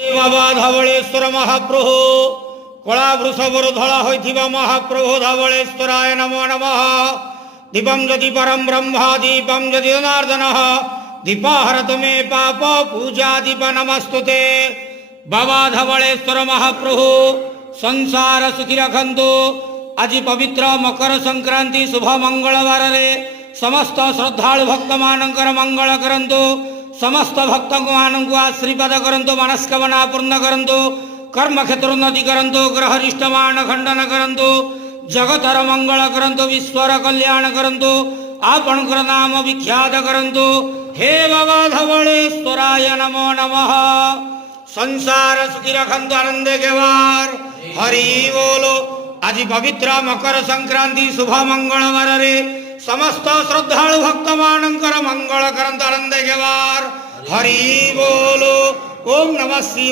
बाबा धवलेश्वर महाप्रभु कला वृषभर धला होइथिबा महाप्रभु धवलेश्वराय नमो नमः। दीपम यदि परम ब्रह्म दीपम यदि जनार्दन दीपाहरत मे पाप पूजा दीप नमस्तुते। बाबा धवलेश्वर महाप्रभु संसार सुखी रखंतु। आज पवित्र मकर संक्रांति शुभ मंगलवार रे समस्त श्रद्धालु भक्त मानकर मंगल करंतु। समस्त भक्त मानक आशीर्वाद करंतु। मनस्कामना पूर्ण करंतु। कर्म क्षेत्र उन्नति करंतु। ग्रहरिष्ट मान खंडन करंतु। जगतर मंगल करंतु। विश्वर कल्याण करंतु। आपणकर नाम विख्यात करंतु। हे बाबा धवलेश्वराय नमो नमः। संसार सुखी रखंतु आनंद के वार हरि बोलो। आज पवित्र मकर संक्रांति शुभ मंगलवार रे समस्त श्रद्धालु भक्त मानकर मंगल करंतु आनंद के वार हरि बोलो। ओम नमः शिवाय।